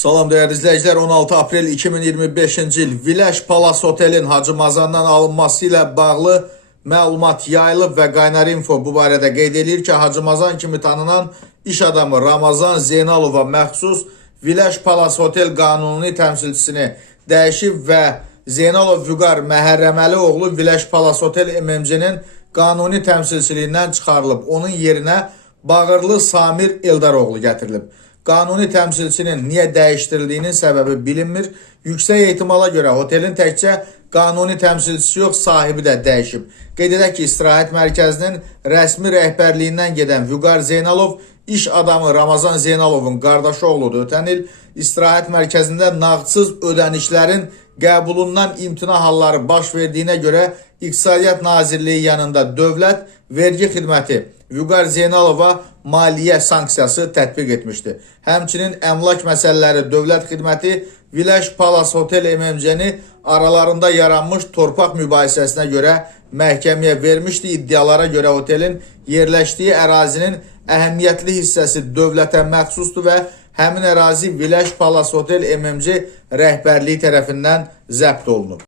Salam değerli izleyiciler, 16 aprel 2025-ci il Village Palace Otelin Hacımazandan alınması ilə bağlı məlumat yayılıb və Qaynar Info bu barədə qeyd edir ki, Hacımazan kimi tanınan iş adamı Ramazan Zeynalova məxsus Village Palace Otel qanuni təmsilçisini dəyişib və Zeynalov Vüqar Məhərrəməli oğlu Village Palace Otel MMC-nin qanuni təmsilçiliyindən çıxarılıb. Onun yerinə Bağırlı Samir Eldaroğlu gətirilib. Qanuni təmsilçinin niyə dəyişdirildiyinin səbəbi bilinmir. Yüksək ehtimala görə otelin təkcə qanuni təmsilçisi yox, sahibi də dəyişib. Qeyd edək ki, istirahət mərkəzinin rəsmi rəhbərliyindən gedən Vüqar Zeynalov iş adamı Ramazan Zeynalovun qardaşı oğludur. Ötən il istirahət mərkəzində nağdsız ödənişlərin qəbulundan imtina halları baş verdiyinə görə İqtisadiyyat Nazirliyi yanında Dövlət Vergi Xidməti Vüqar Zeynalova maliyyə sanksiyası tətbiq etmişdi. Həmçinin əmlak məsələləri Dövlət Xidməti Village Palace Hotel MMC-ni aralarında yaranmış torpaq mübahisəsinə görə məhkəməyə vermişdi. İddialara görə otelin yerləşdiyi ərazinin əhəmiyyətli hissəsi dövlətə məxsusdur və həmin ərazi Village Palace Hotel MMC rəhbərliyi tərəfindən zəbt olunub.